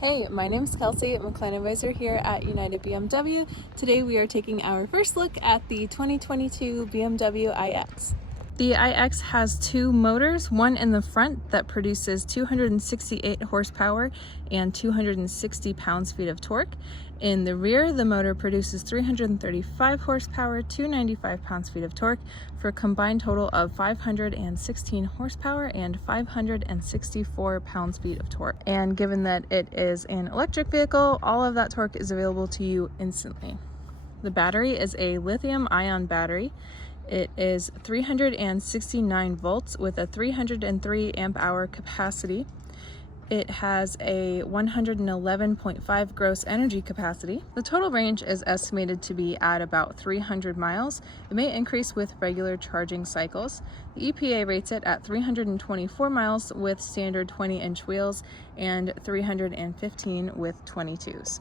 Hey, my name is Kelsey, I'm a client advisor here at United BMW. Today we are taking our first look at the 2022 BMW iX. The iX has two motors, one in the front that produces 268 horsepower and 260 pounds-feet of torque. In the rear, the motor produces 335 horsepower, 295 pounds-feet of torque for a combined total of 516 horsepower and 564 pounds-feet of torque. And given that it is an electric vehicle, all of that torque is available to you instantly. The battery is a lithium-ion battery. It is 369 volts with a 303 amp hour capacity. It has a 111.5 gross energy capacity. The total range is estimated to be at about 300 miles. It may increase with regular charging cycles. The EPA rates it at 324 miles with standard 20-inch wheels and 315 with 22s.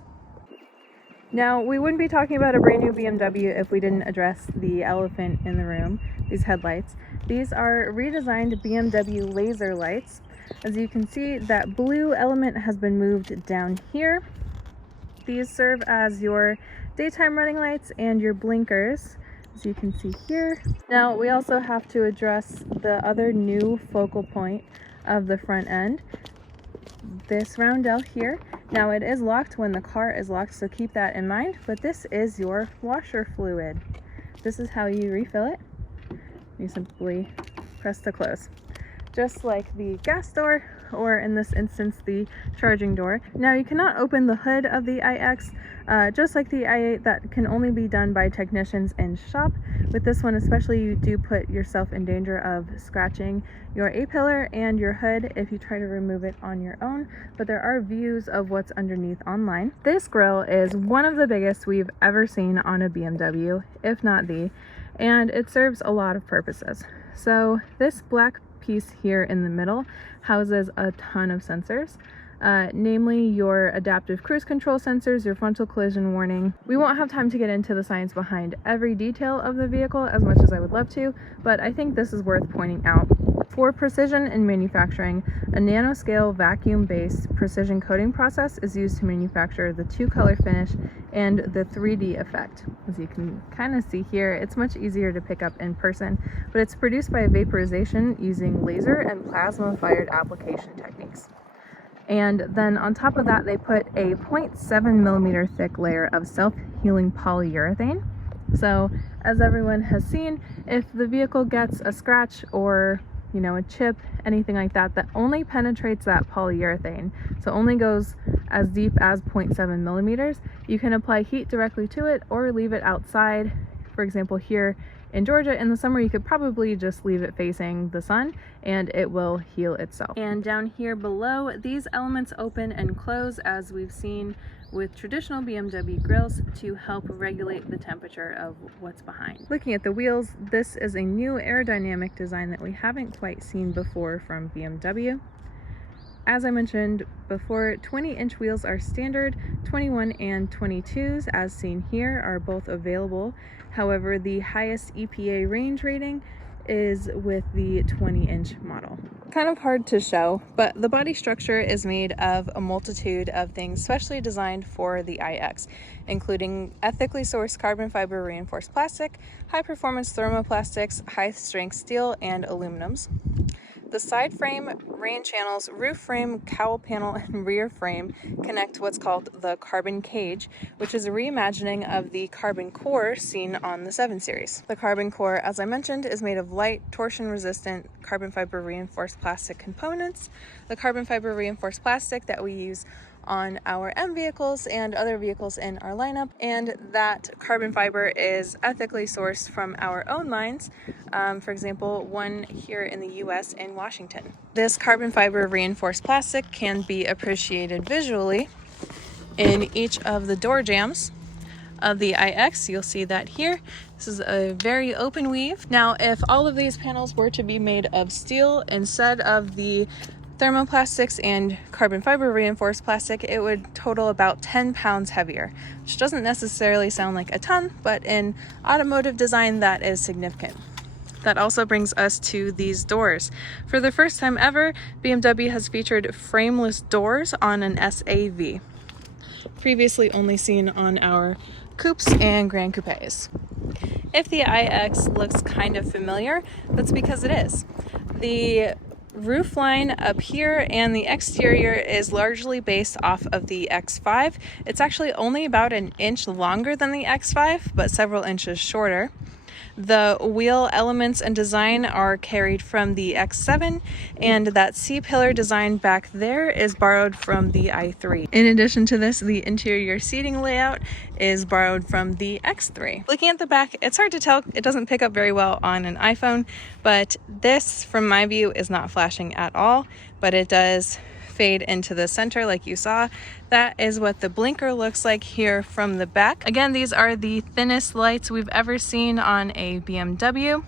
Now, we wouldn't be talking about a brand new BMW if we didn't address the elephant in the room, these headlights. These are redesigned BMW laser lights. As you can see, that blue element has been moved down here. These serve as your daytime running lights and your blinkers, as you can see here. Now, we also have to address the other new focal point of the front end, this roundel here. Now, it is locked when the car is locked, so keep that in mind, but this is your washer fluid. This is how you refill it. You simply press to close, just like the gas door, or in this instance, the charging door. Now, you cannot open the hood of the iX, just like the i8, that can only be done by technicians in shop. With this one especially, you do put yourself in danger of scratching your A-pillar and your hood if you try to remove it on your own, but there are views of what's underneath online. This grille is one of the biggest we've ever seen on a BMW, if not the, and it serves a lot of purposes. So this black piece here in the middle houses a ton of sensors, namely your adaptive cruise control sensors, your frontal collision warning. We won't have time to get into the science behind every detail of the vehicle as much as I would love to, but I think this is worth pointing out. For precision in manufacturing, a nanoscale vacuum-based precision coating process is used to manufacture the two-color finish and the 3D effect. As you can kind of see here, it's much easier to pick up in person, but it's produced by vaporization using laser and plasma-fired application techniques. And then on top of that, they put a 0.7 millimeter thick layer of self-healing polyurethane. So as everyone has seen, if the vehicle gets a scratch or a chip, anything like that, that only penetrates that polyurethane, so only goes as deep as 0.7 millimeters, you can apply heat directly to it or leave it outside. For example, here in Georgia in the summer, you could probably just leave it facing the sun and it will heal itself. And down here below, these elements open and close as we've seen with traditional BMW grills to help regulate the temperature of what's behind. Looking at the wheels, this is a new aerodynamic design that we haven't quite seen before from BMW. As I mentioned before, 20-inch wheels are standard, 21 and 22s, as seen here, are both available. However, the highest EPA range rating is with the 20-inch model. Kind of hard to show, but the body structure is made of a multitude of things specially designed for the iX, including ethically sourced carbon fiber reinforced plastic, high-performance thermoplastics, high-strength steel, and aluminums. The side frame, rain channels, roof frame, cowl panel, and rear frame connect what's called the carbon cage, which is a reimagining of the carbon core seen on the 7 Series. The carbon core, as I mentioned, is made of light, torsion-resistant carbon fiber reinforced plastic components. The carbon fiber reinforced plastic that we use on our M vehicles and other vehicles in our lineup, and that carbon fiber is ethically sourced from our own mines, for example, one here in the US in Washington. This carbon fiber reinforced plastic can be appreciated visually in each of the door jambs of the iX. You'll see that here. This is a very open weave. Now, if all of these panels were to be made of steel instead of the thermoplastics and carbon fiber reinforced plastic, it would total about 10 pounds heavier, which doesn't necessarily sound like a ton, but in automotive design, that is significant. That also brings us to these doors. For the first time ever, BMW has featured frameless doors on an SAV. Previously only seen on our coupes and Grand Coupes. If the iX looks kind of familiar, that's because it is. The roof line up here and the exterior is largely based off of the X5. It's actually only about an inch longer than the X5, but several inches shorter. The wheel elements and design are carried from the X7, and that C-pillar design back there is borrowed from the i3. In addition to this, the interior seating layout is borrowed from the X3. Looking at the back, it's hard to tell. It doesn't pick up very well on an iPhone, but this, from my view, is not flashing at all, but it does fade into the center like you saw. That is what the blinker looks like here from the back. Again, these are the thinnest lights we've ever seen on a BMW.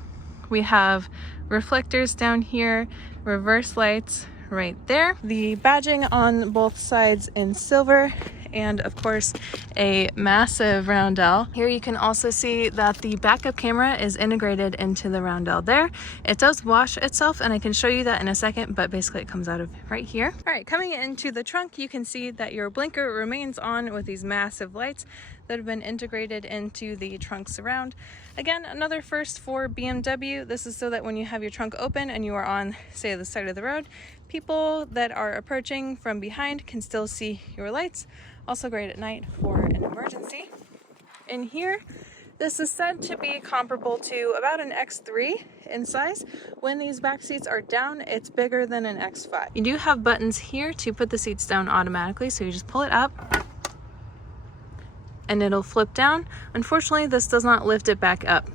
We have reflectors down here, reverse lights right there, the badging on both sides in silver, and of course a massive roundel. Here you can also see that the backup camera is integrated into the roundel there. It does wash itself, and I can show you that in a second, but basically it comes out of right here. All right, coming into the trunk, you can see that your blinker remains on with these massive lights that have been integrated into the trunk surround. Again, another first for BMW. This is so that when you have your trunk open and you are on, say, the side of the road, people that are approaching from behind can still see your lights. Also great at night for an emergency. In here, this is said to be comparable to about an X3 in size. When these back seats are down, it's bigger than an X5. You do have buttons here to put the seats down automatically, so you just pull it up and it'll flip down. Unfortunately, this does not lift it back up.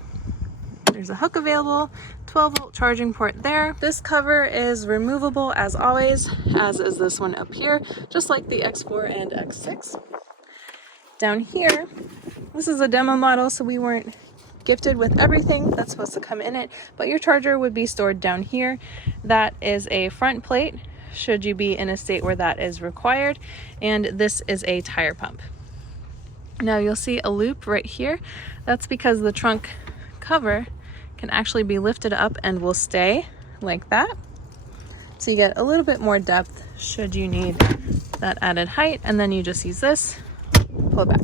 There's a hook available, 12-volt charging port there. This cover is removable as always, as is this one up here, just like the X4 and X6. Down here, this is a demo model, so we weren't gifted with everything that's supposed to come in it, but your charger would be stored down here. That is a front plate, should you be in a state where that is required, and this is a tire pump. Now you'll see a loop right here. That's because the trunk cover can actually be lifted up and will stay like that. So you get a little bit more depth should you need that added height, and then you just use this, pull it back.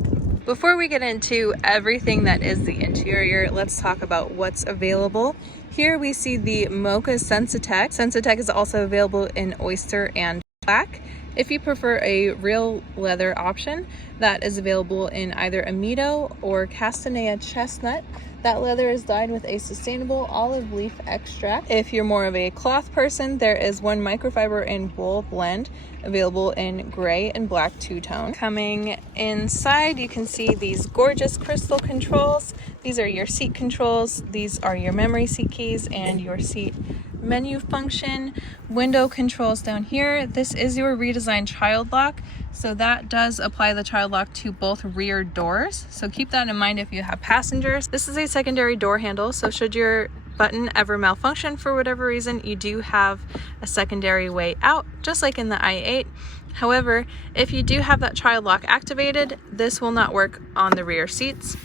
Before we get into everything that is the interior, let's talk about what's available. Here we see the Mocha Sensitech. Sensitech is also available in oyster and black. If you prefer a real leather option, that is available in either Amido or Castanea Chestnut. That leather is dyed with a sustainable olive leaf extract. If you're more of a cloth person, there is one microfiber and wool blend available in gray and black two-tone. Coming inside, you can see these gorgeous crystal controls. These are your seat controls. These are your memory seat keys and your seat menu function. Window controls down here. This is your redesigned child lock, so that does apply the child lock to both rear doors, so keep that in mind if you have passengers. This is a secondary door handle, so should your button ever malfunction for whatever reason, you do have a secondary way out, just like in the i8. However, if you do have that child lock activated, this will not work on the rear seats.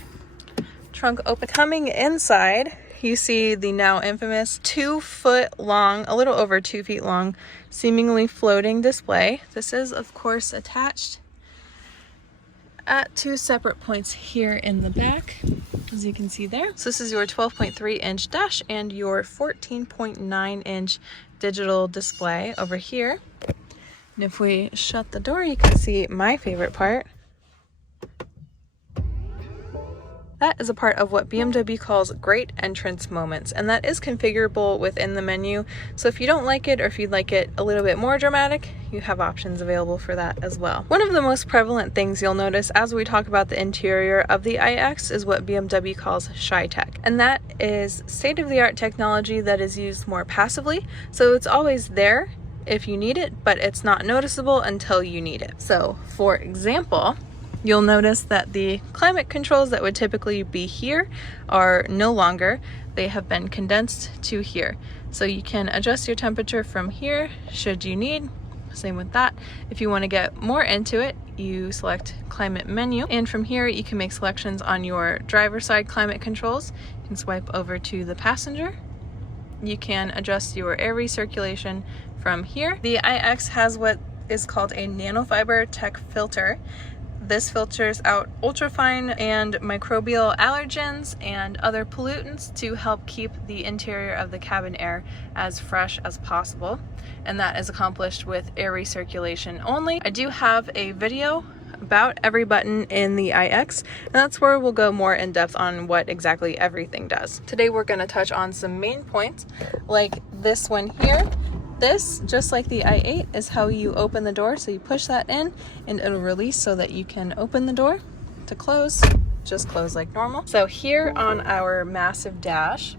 Trunk open. Coming inside, you see the now infamous 2 foot long, a little over 2 feet long, seemingly floating display. This is, of course, attached at 2 separate points here in the back, as you can see there. So this is your 12.3 inch dash and your 14.9 inch digital display over here. And if we shut the door, you can see my favorite part. That is a part of what BMW calls great entrance moments, and that is configurable within the menu. So if you don't like it, or if you'd like it a little bit more dramatic, you have options available for that as well. One of the most prevalent things you'll notice as we talk about the interior of the iX is what BMW calls Shy Tech, and that is state-of-the-art technology that is used more passively. So it's always there if you need it, but it's not noticeable until you need it. So for example, you'll notice that the climate controls that would typically be here are no longer. They have been condensed to here. So you can adjust your temperature from here should you need. Same with that. If you want to get more into it, you select climate menu, and from here you can make selections on your driver's side climate controls. You can swipe over to the passenger you can adjust your air recirculation from here. The iX has what is called a nanofiber tech filter. This filters out ultrafine and microbial allergens and other pollutants to help keep the interior of the cabin air as fresh as possible, and that is accomplished with air recirculation only. I do have a video about every button in the iX, and that's where we'll go more in depth on what exactly everything does. Today we're going to touch on some main points like this one here. This, just like the i8, is how you open the door. So you push that in and it'll release so that you can open the door. To close, just close like normal. So here on our massive dash,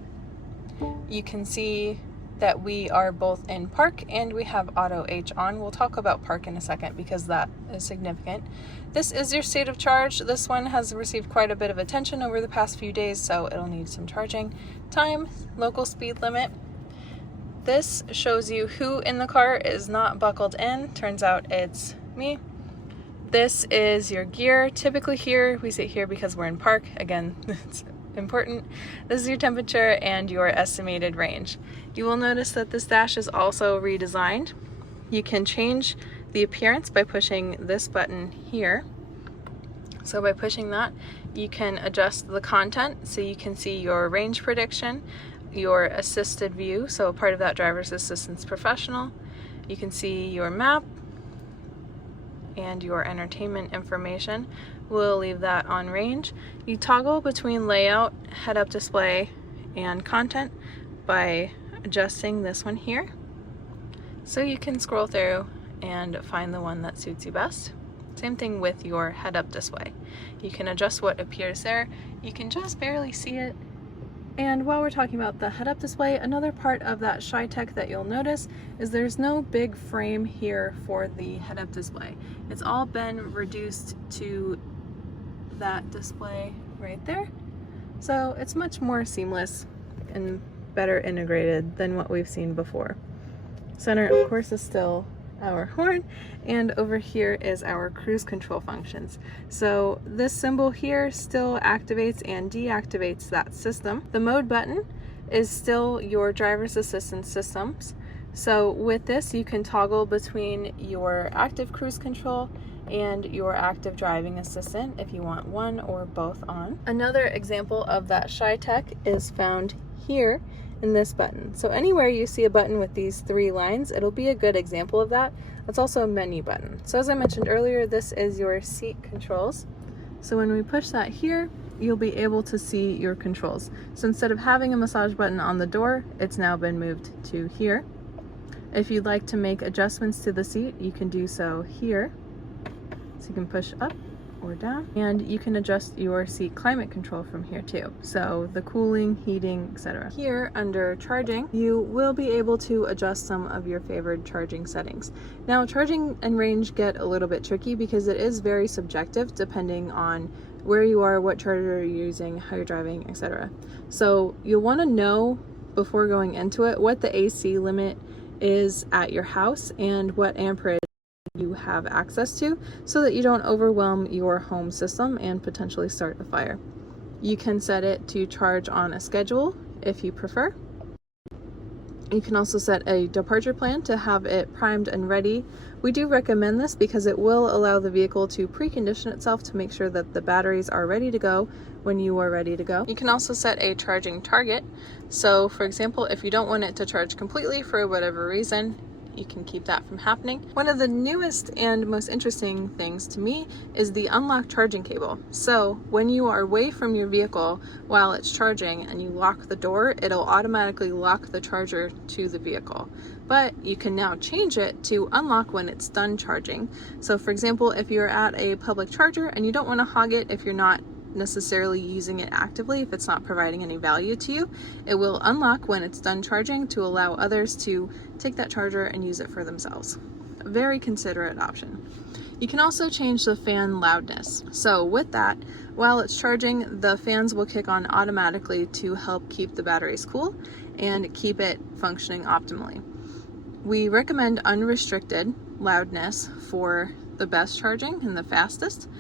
you can see that we are both in park and we have auto H on. We'll talk about park in a second because that is significant. This is your state of charge. This one has received quite a bit of attention over the past few days, so it'll need some charging time. Local speed limit. This shows you who in the car is not buckled in. Turns out it's me. This is your gear. Typically here, we say here because we're in park. Again, it's important. This is your temperature and your estimated range. You will notice that this dash is also redesigned. You can change the appearance by pushing this button here. So by pushing that, you can adjust the content so you can see your range prediction, your assisted view, so part of that driver's assistance professional. You can see your map and your entertainment information. We'll leave that on range. You toggle between layout, head-up display, and content by adjusting this one here. So you can scroll through and find the one that suits you best. Same thing with your head-up display. You can adjust what appears there. You can just barely see it. And while we're talking about the head-up display, another part of that ShyTech that you'll notice is there's no big frame here for the head-up display. It's all been reduced to that display right there. So it's much more seamless and better integrated than what we've seen before. Center, of course, is still our horn, and over here is our cruise control functions. So this symbol here still activates and deactivates that system. The mode button is still your driver's assistance systems. So with this, you can toggle between your active cruise control and your active driving assistant if you want one or both on. Another example of that ShyTech is found here in this button. So anywhere you see a button with these three lines, it'll be a good example of that. It's also a menu button. So as I mentioned earlier, this is your seat controls. So when we push that here, you'll be able to see your controls. So instead of having a massage button on the door, it's now been moved to here. If you'd like to make adjustments to the seat, you can do so here. So you can push up or down, and you can adjust your seat climate control from here too. So the cooling, heating, etc. Here under charging, you will be able to adjust some of your favored charging settings. Now charging and range get a little bit tricky because it is very subjective depending on where you are, what charger you're using, how you're driving, etc. So you'll want to know before going into it what the AC limit is at your house and what amperage you have access to so that you don't overwhelm your home system and potentially start a fire. You can set it to charge on a schedule if you prefer. You can also set a departure plan to have it primed and ready. We do recommend this because it will allow the vehicle to precondition itself to make sure that the batteries are ready to go when you are ready to go. You can also set a charging target. So for example, if you don't want it to charge completely for whatever reason, you can keep that from happening. One of the newest and most interesting things to me is the unlock charging cable. So when you are away from your vehicle while it's charging and you lock the door, it'll automatically lock the charger to the vehicle. But you can now change it to unlock when it's done charging. So for example, if you're at a public charger and you don't want to hog it if you're not necessarily using it actively, if it's not providing any value to you, it will unlock when it's done charging to allow others to take that charger and use it for themselves. A very considerate option. You can also change the fan loudness. So with that, while it's charging, the fans will kick on automatically to help keep the batteries cool and keep it functioning optimally. We recommend unrestricted loudness for the best charging and the fastest.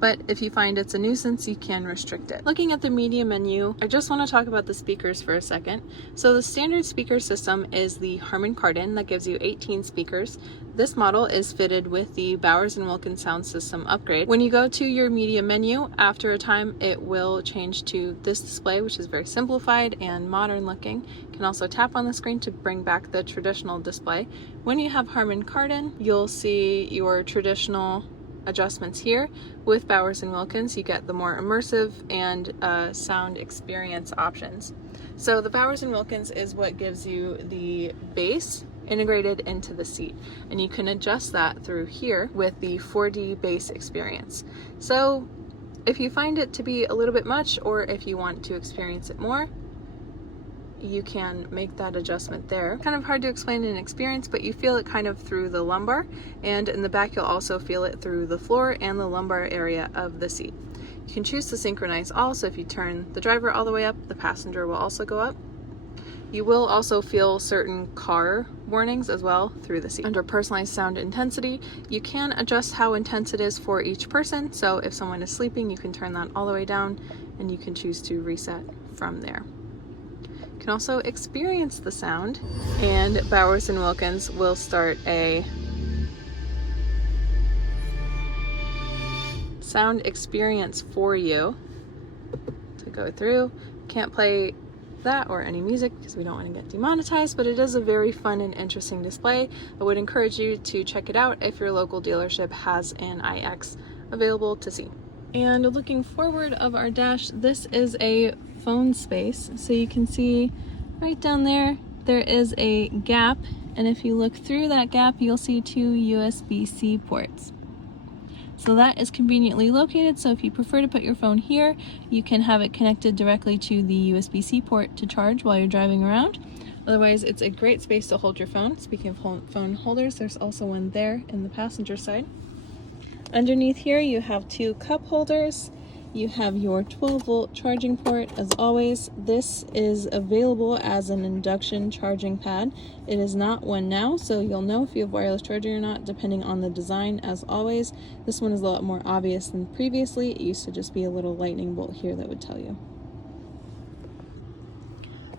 but if you find it's a nuisance, you can restrict it. Looking at the media menu, I just want to talk about the speakers for a second. So the standard speaker system is the Harman Kardon that gives you 18 speakers. This model is fitted with the Bowers & Wilkins sound system upgrade. When you go to your media menu, after a time it will change to this display, which is very simplified and modern looking. You can also tap on the screen to bring back the traditional display. When you have Harman Kardon, you'll see your traditional adjustments here. With Bowers & Wilkins, you get the more immersive and sound experience options. So the Bowers & Wilkins is what gives you the bass integrated into the seat, and you can adjust that through here with the 4D bass experience. So if you find it to be a little bit much, or if you want to experience it more, you can make that adjustment there. Kind of hard to explain in experience, but you feel it kind of through the lumbar, and in the back you'll also feel it through the floor and the lumbar area of the seat. You can choose to synchronize all, so if you turn the driver all the way up, the passenger will also go up. You will also feel certain car warnings as well through the seat. Under personalized sound intensity, you can adjust how intense it is for each person, so if someone is sleeping, you can turn that all the way down, and you can choose to reset from there. You can also experience the sound, and Bowers & Wilkins will start a sound experience for you to go through. Can't play that or any music because we don't want to get demonetized, but it is a very fun and interesting display. I would encourage you to check it out if your local dealership has an iX available to see. And looking forward of our dash, this is a phone space, so you can see right down there is a gap, and if you look through that gap you'll see 2 USB-C ports. So that is conveniently located, so if you prefer to put your phone here, you can have it connected directly to the USB-C port to charge while you're driving around. Otherwise, it's a great space to hold your phone. Speaking of phone holders, there's also one there in the passenger side. Underneath here you have 2 cup holders. You have your 12-volt charging port. As always, this is available as an induction charging pad. It is not one now, so you'll know if you have wireless charging or not depending on the design. As always, this one is a lot more obvious than previously. It used to just be a little lightning bolt here that would tell you.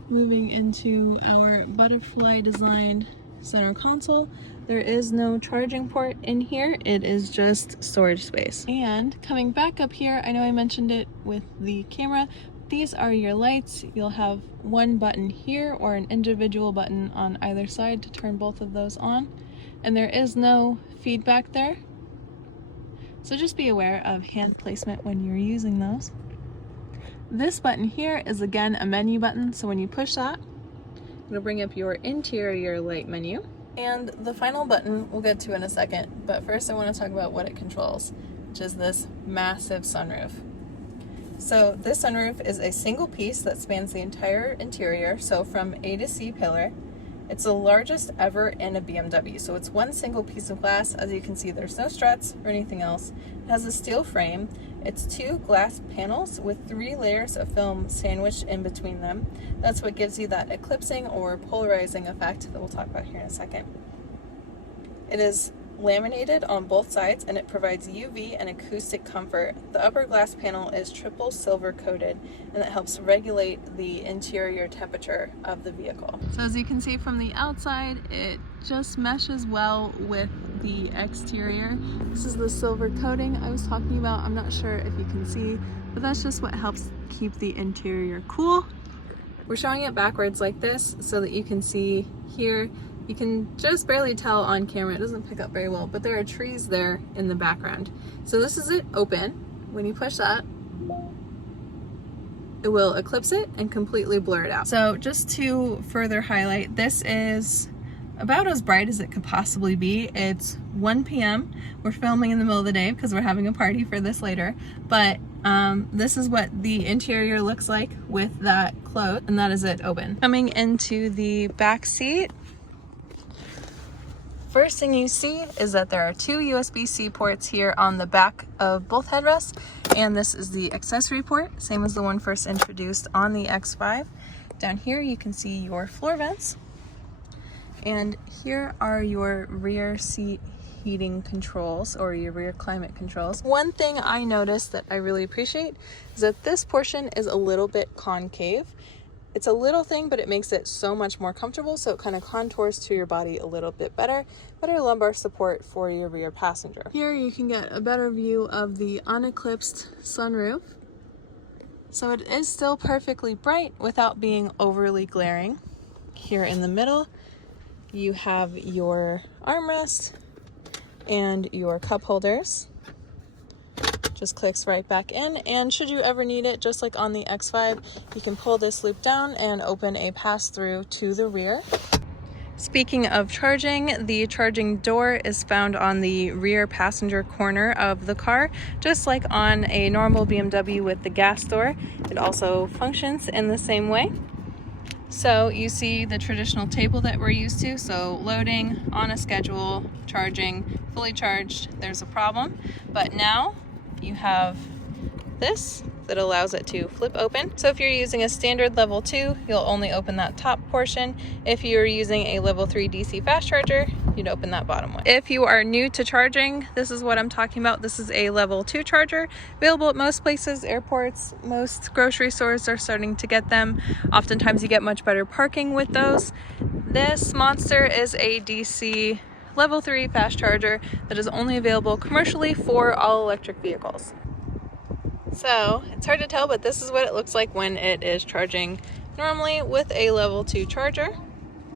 Moving into our butterfly designed center console, there is no charging port in here, it is just storage space. And coming back up here, I know I mentioned it with the camera, these are your lights. You'll have one button here or an individual button on either side to turn both of those on, and there is no feedback there, so just be aware of hand placement when you're using those. This button here is again a menu button, so when you push that, it'll bring up your interior light menu. And the final button we'll get to in a second, but first I want to talk about what it controls, which is this massive sunroof. So this sunroof is a single piece that spans the entire interior, so from A to C pillar. It's the largest ever in a BMW, so it's one single piece of glass. As you can see, there's no struts or anything else. It has a steel frame. It's 2 glass panels with 3 layers of film sandwiched in between them. That's what gives you that eclipsing or polarizing effect that we'll talk about here in a second. It is laminated on both sides, and it provides UV and acoustic comfort. The upper glass panel is triple silver coated, and it helps regulate the interior temperature of the vehicle. So as you can see from the outside, it just meshes well with the exterior. This is the silver coating I was talking about. I'm not sure if you can see, but that's just what helps keep the interior cool. We're showing it backwards like this so that you can see here. You can just barely tell on camera, it doesn't pick up very well, but there are trees there in the background. So this is it open. When you push that, it will eclipse it and completely blur it out. So just to further highlight, this is about as bright as it could possibly be. It's 1 p.m. We're filming in the middle of the day because we're having a party for this later, but this is what the interior looks like with that closed, and that is it open. Coming into the back seat, first thing you see is that there are 2 USB-C ports here on the back of both headrests, and this is the accessory port, same as the one first introduced on the X5. Down here you can see your floor vents, and here are your rear seat heating controls or your rear climate controls. One thing I noticed that I really appreciate is that this portion is a little bit concave. It's a little thing, but it makes it so much more comfortable, so it kind of contours to your body a little bit better. Better lumbar support for your rear passenger. Here you can get a better view of the uneclipsed sunroof. So it is still perfectly bright without being overly glaring. Here in the middle, you have your armrest and your cup holders. Just clicks right back in, and should you ever need it, just like on the X5, you can pull this loop down and open a pass-through to the rear. Speaking of charging, the charging door is found on the rear passenger corner of the car, just like on a normal BMW with the gas door. It also functions in the same way. So you see the traditional table that we're used to, so loading, on a schedule, charging, fully charged, there's a problem. But now you have this that allows it to flip open. So if you're using a standard level 2, you'll only open that top portion. If you're using a level 3 DC fast charger, you'd open that bottom one. If you are new to charging, this is what I'm talking about. This is a level 2 charger, available at most places, airports, most grocery stores are starting to get them. Oftentimes you get much better parking with those. This monster is a DC level 3 fast charger that is only available commercially for all electric vehicles. So it's hard to tell, but this is what it looks like when it is charging normally with a level 2 charger.